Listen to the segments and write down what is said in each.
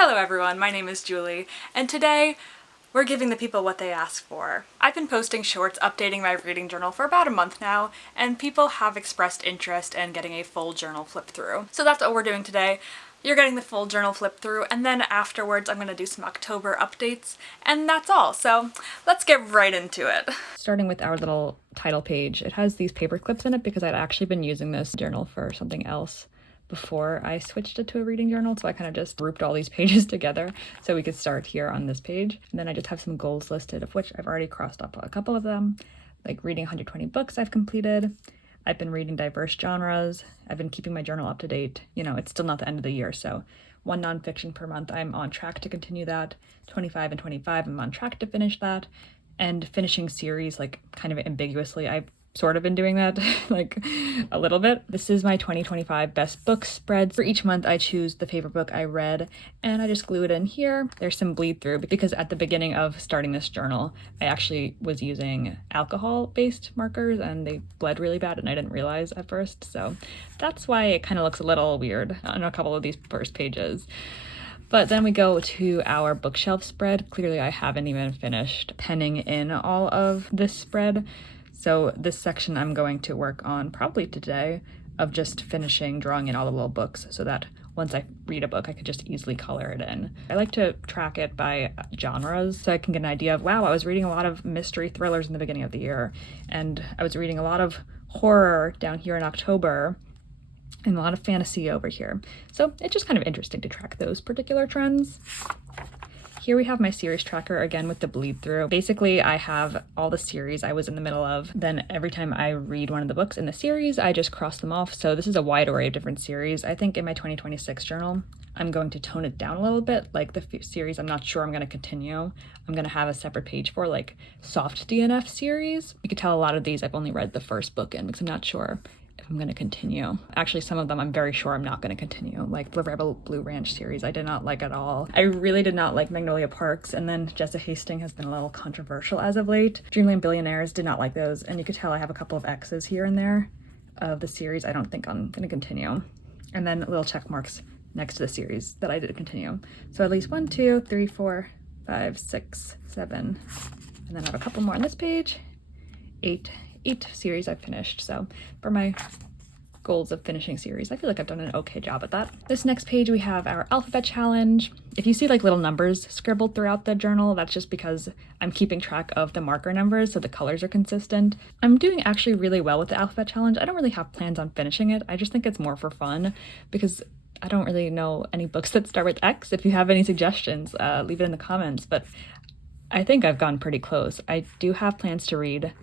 Hello everyone, my name is Julie, and today we're giving the people what they ask for. I've been posting shorts updating my reading journal for about a month now, and people have expressed interest in getting a full journal flip through. So that's what we're doing today. You're getting the full journal flip through, and then afterwards I'm going to do some October updates, and that's all. So let's get right into it. Starting with our little title page, it has these paper clips in it because I'd actually been using this journal for something else before I switched it to a reading journal, so I kind of just grouped all these pages together so we could start here on this page. And then I just have some goals listed, of which I've already crossed off a couple of them, like reading 120 books I've completed. I've been reading diverse genres. I've been keeping my journal up to date. You know, it's still not the end of the year, so 1 nonfiction per month. I'm on track to continue that. 25 and 25, I'm on track to finish that. And finishing series, like kind of ambiguously, I've sort of been doing that like a little bit. This is my 2025 best book spread. For each month I choose the favorite book I read and I just glue it in here. There's some bleed through because at the beginning of starting this journal I actually was using alcohol based markers and they bled really bad and I didn't realize at first, so that's why it kind of looks a little weird on a couple of these first pages. But then we go to our bookshelf spread. Clearly I haven't even finished penning in all of this spread. So this section I'm going to work on probably today of just finishing drawing in all the little books so that once I read a book, I could just easily color it in. I like to track it by genres so I can get an idea of, wow, I was reading a lot of mystery thrillers in the beginning of the year, and I was reading a lot of horror down here in October, and a lot of fantasy over here. So it's just kind of interesting to track those particular trends. Here we have my series tracker again with the bleed through. Basically, I have all the series I was in the middle of. Then every time I read one of the books in the series, I just cross them off. So this is a wide array of different series. I think in my 2026 journal, I'm going to tone it down a little bit. Like the series I'm not sure I'm going to continue, I'm going to have a separate page for, like soft DNF series. You could tell a lot of these I've only read the first book in because I'm not sure I'm going to continue. Actually, some of them I'm very sure I'm not going to continue, like the Rebel Blue Ranch series. I did not like at all. I really did not like Magnolia Parks, and then Jessa Hastings has been a little controversial as of late. Dreamland Billionaires, did not like those, and you could tell I have a couple of X's here and there of the series I don't think I'm going to continue. And then little check marks next to the series that I did continue. So at least 1, 2, 3, 4, 5, 6, 7, and then I have a couple more on this page. 8 series I've finished. So for my goals of finishing series, I feel like I've done an okay job at that. This next page we have our alphabet challenge. If you see like little numbers scribbled throughout the journal, that's just because I'm keeping track of the marker numbers so the colors are consistent. I'm doing actually really well with the alphabet challenge. I don't really have plans on finishing it. I just think it's more for fun because I don't really know any books that start with X. If you have any suggestions, leave it in the comments, but I think I've gone pretty close. I do have plans to read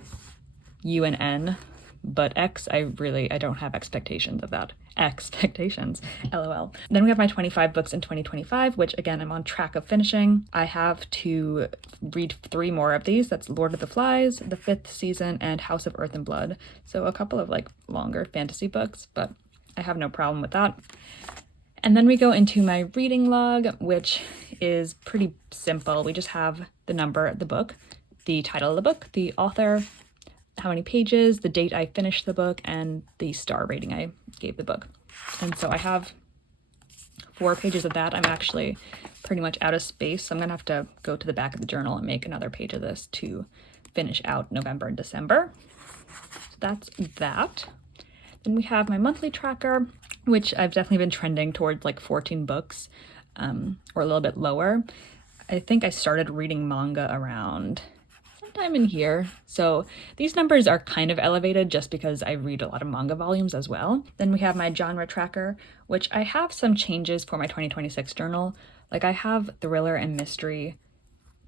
U and N, but X, I don't have expectations of that. Expectations, LOL. Then we have my 25 books in 2025, which again, I'm on track of finishing. I have to read 3 more of these. That's Lord of the Flies, The Fifth Season, and House of Earth and Blood. So a couple of like longer fantasy books, but I have no problem with that. And then we go into my reading log, which is pretty simple. We just have the number of the book, the title of the book, the author, how many pages, the date I finished the book, and the star rating I gave the book. And so I have 4 pages of that. I'm actually pretty much out of space, so I'm gonna have to go to the back of the journal and make another page of this to finish out November and December. So that's that. Then we have my monthly tracker, which I've definitely been trending towards like 14 books, or a little bit lower. I think I started reading manga around sometime in here. So these numbers are kind of elevated just because I read a lot of manga volumes as well. Then we have my genre tracker, which I have some changes for my 2026 journal. Like I have thriller and mystery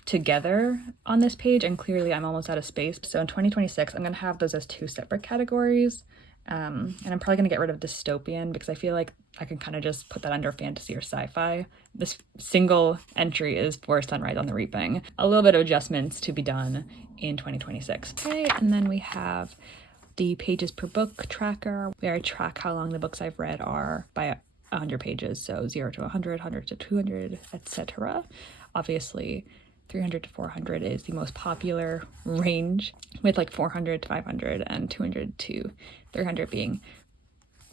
together on this page, and clearly I'm almost out of space. So in 2026, I'm gonna have those as 2 separate categories. And I'm probably gonna get rid of dystopian because I feel like I can kind of just put that under fantasy or sci-fi. This single entry is for Sunrise on the Reaping. A little bit of adjustments to be done in 2026. Okay, and then we have the pages per book tracker, where I track how long the books I've read are by 100 pages. So 0 to 100, 100 to 200, etc. Obviously, 300 to 400 is the most popular range, with like 400 to 500 and 200 to 300 being,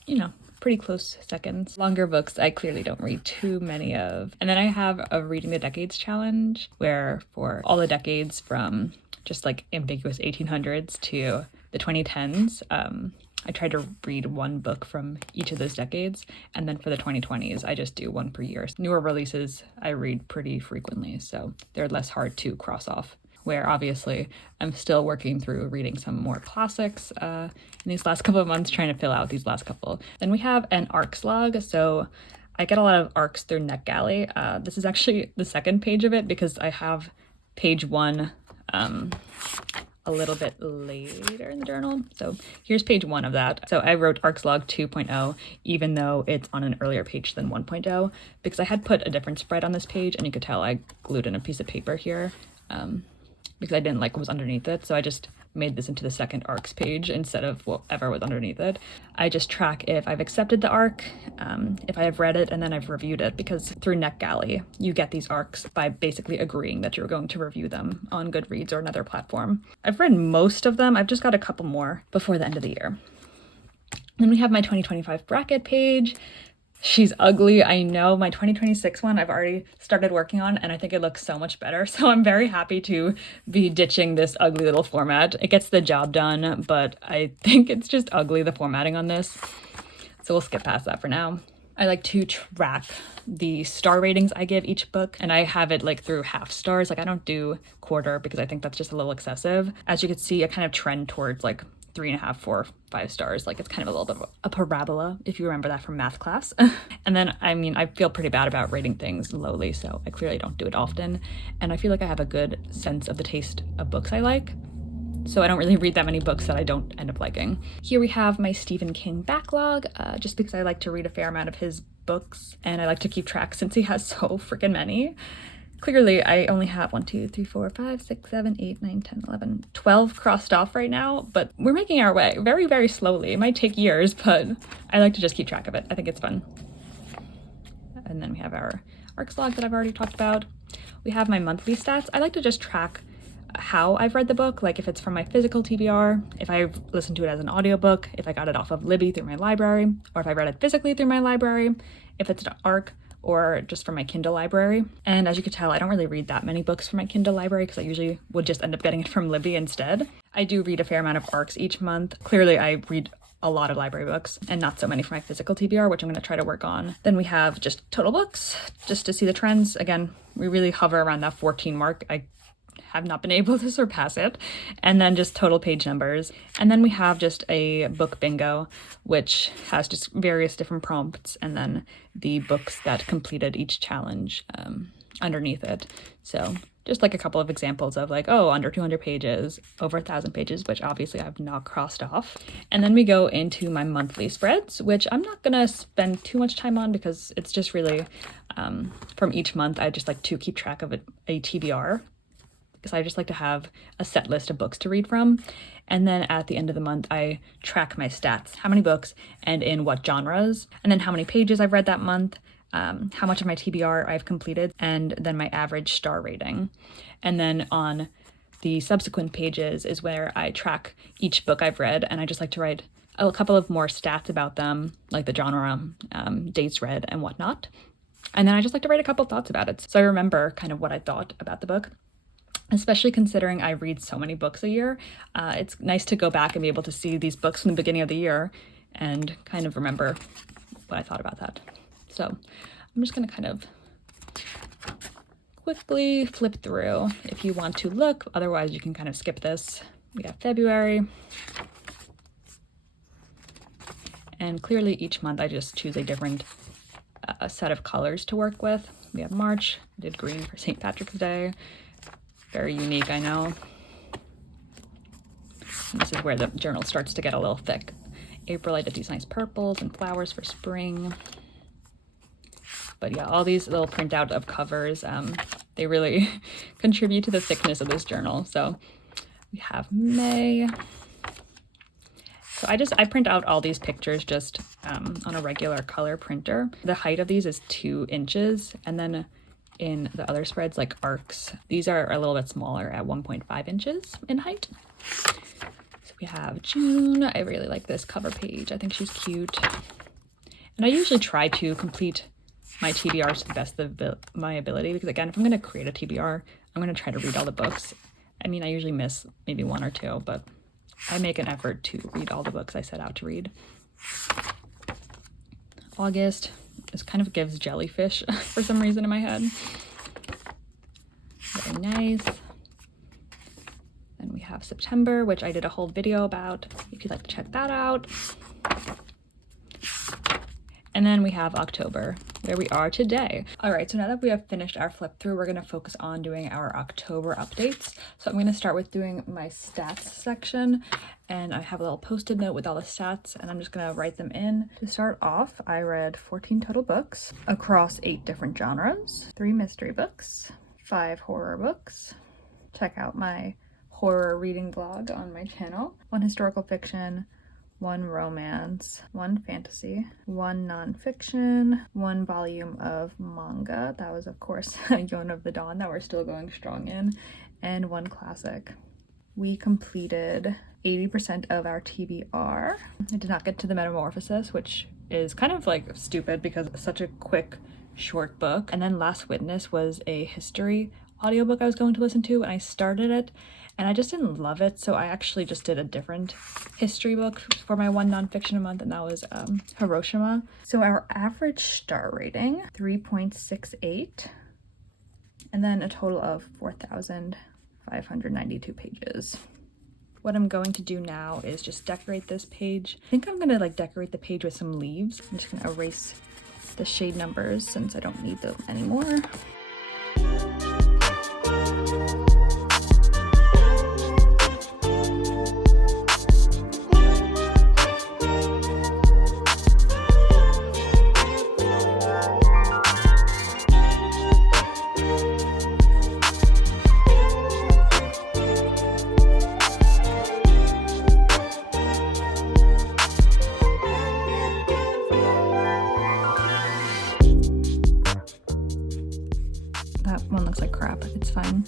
you know, pretty close seconds. Longer books, I clearly don't read too many of. And then I have a Reading the Decades challenge, where for all the decades from just like ambiguous 1800s to the 2010s, I try to read one book from each of those decades. And then for the 2020s, I just do one per year. Newer releases, I read pretty frequently, so they're less hard to cross off. Where obviously I'm still working through reading some more classics in these last couple of months, trying to fill out these last couple. Then we have an ARCs log. So I get a lot of ARCs through NetGalley. This is actually the second page of it because I have page 1 a little bit later in the journal. So here's page 1 of that. So I wrote ARCs log 2.0, even though it's on an earlier page than 1.0, because I had put a different spread on this page, and you could tell I glued in a piece of paper here because I didn't like what was underneath it. So I just made this into the second ARCs page instead of whatever was underneath it. I just track if I've accepted the ARC, if I have read it, and then I've reviewed it, because through NetGalley, you get these ARCs by basically agreeing that you're going to review them on GoodReads or another platform. I've read most of them. I've just got a couple more before the end of the year. Then we have my 2025 bracket page. She's ugly, I know. My 2026 one I've already started working on, and I think it looks so much better. So I'm very happy to be ditching this ugly little format. It gets the job done, but I think it's just ugly, the formatting on this. So we'll skip past that for now. I like to track the star ratings I give each book, and I have it like through half stars. Like I don't do quarter because I think that's just a little excessive. As you can see, I kind of trend towards like 3.5, 4, 5 stars. Like it's kind of a little bit of a parabola, if you remember that from math class. And then, I mean, I feel pretty bad about rating things lowly, so I clearly don't do it often. And I feel like I have a good sense of the taste of books I like, so I don't really read that many books that I don't end up liking. Here we have my Stephen King backlog, just because I like to read a fair amount of his books, and I like to keep track since he has so freaking many. Clearly, I only have 1, 2, 3, 4, 5, 6, 7, 8, 9, 10, 11, 12 crossed off right now, but we're making our way very, very slowly. It might take years, but I like to just keep track of it. I think it's fun. And then we have our ARCs log that I've already talked about. We have my monthly stats. I like to just track how I've read the book, like if it's from my physical TBR, if I've listened to it as an audiobook, if I got it off of Libby through my library, or if I read it physically through my library, if it's an ARC, or just from my Kindle library. And as you could tell, I don't really read that many books from my Kindle library because I usually would just end up getting it from Libby instead. I do read a fair amount of ARCs each month. Clearly, I read a lot of library books and not so many from my physical TBR, which I'm going to try to work on. Then we have just total books, just to see the trends. Again, we really hover around that 14 mark. I have not been able to surpass it. And then just total page numbers. And then we have just a book bingo, which has just various different prompts, and then the books that completed each challenge underneath it. So just like a couple of examples of like, oh, under 200 pages, over 1,000 pages, which obviously I've not crossed off. And then we go into my monthly spreads, which I'm not gonna spend too much time on because it's just really from each month. I just like to keep track of a TBR, because I just like to have a set list of books to read from. And then at the end of the month, I track my stats, how many books and in what genres, and then how many pages I've read that month, how much of my TBR I've completed, and then my average star rating. And then on the subsequent pages is where I track each book I've read, and I just like to write a couple of more stats about them, like the genre, dates read, and whatnot. And then I just like to write a couple thoughts about it, so I remember kind of what I thought about the book. Especially considering I read so many books a year, it's nice to go back and be able to see these books from the beginning of the year and kind of remember what I thought about that. So I'm just going to kind of quickly flip through if you want to look. Otherwise, you can kind of skip this. We have February. And clearly each month I just choose a different set of colors to work with. We have March. I did green for St. Patrick's Day. Very unique, I know. And this is where the journal starts to get a little thick. April, I did these nice purples and flowers for spring. But yeah, all these little printout of covers, they really contribute to the thickness of this journal. So we have May. So I print out all these pictures just on a regular color printer. The height of these is 2 inches, and then in the other spreads, like ARCs, these are a little bit smaller at 1.5 inches in height. So we have June. I really like this cover page. I think she's cute. And I usually try to complete my TBRs to the best of my ability, because again, if I'm going to create a TBR, I'm going to try to read all the books. I mean, I usually miss maybe one or two, but I make an effort to read all the books I set out to read. August, this kind of gives jellyfish for some reason in my head. Very nice. Then we have September, which I did a whole video about, if you'd like to check that out. And then we have October, where we are today. All right, so now that we have finished our flip through, we're gonna focus on doing our October updates. So I'm gonna start with doing my stats section, and I have a little post-it note with all the stats, and I'm just gonna write them in. To start off, I read 14 total books across 8 different genres, 3 mystery books, 5 horror books. Check out my horror reading vlog on my channel. 1 historical fiction, 1 romance, 1 fantasy, 1 nonfiction, 1 volume of manga. That was, of course, Yona of the Dawn that we're still going strong in, and 1 classic. We completed 80% of our TBR. I did not get to the Metamorphosis, which is kind of like stupid because it's such a quick, short book. And then Last Witness was a history audiobook I was going to listen to, and I started it and I just didn't love it, so I actually just did a different history book for my 1 nonfiction a month, and that was Hiroshima. So our average star rating, 3.68, and then a total of 4,592 pages. What I'm going to do now is just decorate this page. I think I'm gonna like decorate the page with some leaves. I'm just gonna erase the shade numbers since I don't need them anymore. That one looks like crap, it's fine.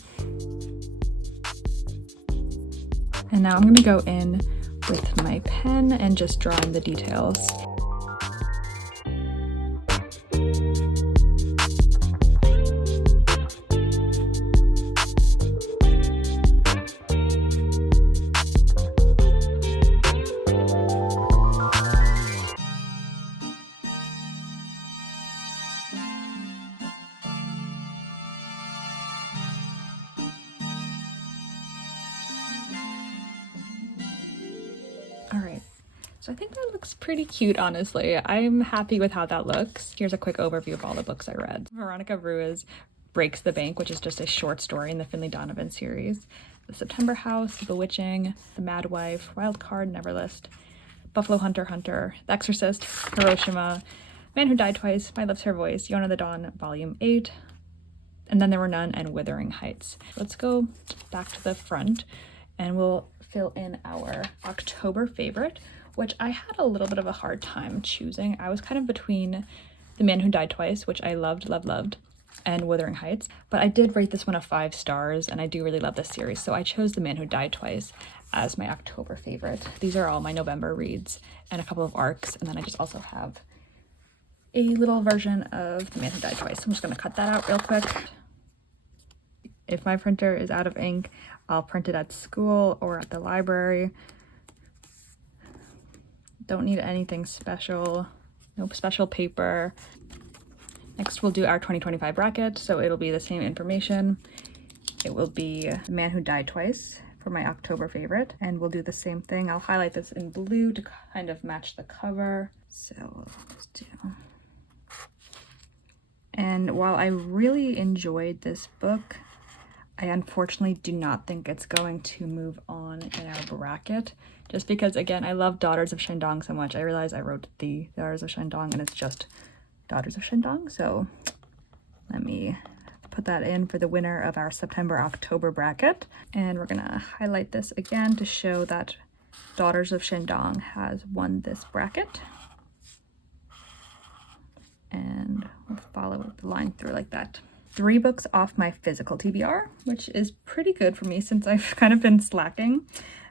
And now I'm gonna go in with my pen and just draw in the details. All right, so I think that looks pretty cute, honestly. I'm happy with how that looks. Here's a quick overview of all the books I read. Veronica Ruiz Breaks the Bank, which is just a short story in the Finley Donovan series. The September House, The Bewitching, The Mad Wife, Wild Card, Neverlist, Buffalo Hunter Hunter, The Exorcist, Hiroshima, Man Who Died Twice, My Lips, Her Voice, Yona the Dawn, Volume 8, and Then There Were None, and Wuthering Heights. Let's go back to the front and we'll fill in our October favorite, which I had a little bit of a hard time choosing. I was kind of between The Man Who Died Twice, which I loved, and Wuthering Heights, but I did rate this one a 5 stars, and I do really love this series, so I chose The Man Who Died Twice as my October favorite. These are all my November reads and a couple of arcs, and then I just also have a little version of The Man Who Died Twice. I'm just gonna cut that out real quick. If my printer is out of ink, I'll print it at school or at the library. Don't need anything special, no special paper. Next, we'll do our 2025 bracket, so it'll be the same information. It will be The Man Who Died Twice for my October favorite, and we'll do the same thing. I'll highlight this in blue to kind of match the cover. So we'll just do. And while I really enjoyed this book, I unfortunately do not think it's going to move on in our bracket, just because, again, I love Daughters of Shandong so much. I realize I wrote the Daughters of Shandong and it's just Daughters of Shandong, so let me put that in for the winner of our September-October bracket. And we're gonna highlight this again to show that Daughters of Shandong has won this bracket. And we'll follow the line through like that. 3 books off my physical TBR, which is pretty good for me since I've kind of been slacking.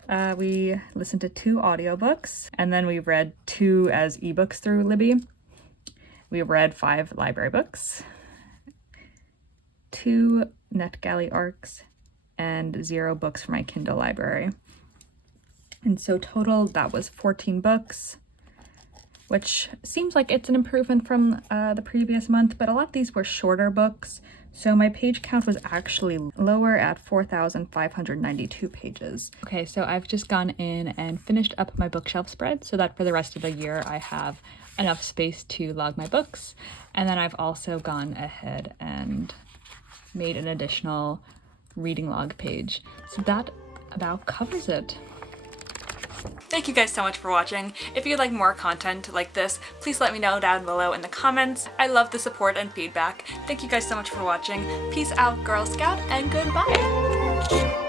We listened to 2 audiobooks, and then we read 2 as ebooks through Libby. We read 5 library books, 2 NetGalley ARCs, and 0 books for my Kindle library. And so total, that was 14 books, which seems like it's an improvement from the previous month, but a lot of these were shorter books, so my page count was actually lower at 4,592 pages. Okay, so I've just gone in and finished up my bookshelf spread so that for the rest of the year I have enough space to log my books, and then I've also gone ahead and made an additional reading log page. So that about covers it. Thank you guys so much for watching. If you'd like more content like this, please let me know down below in the comments. I love the support and feedback. Thank you guys so much for watching. Peace out, Girl Scout, and goodbye!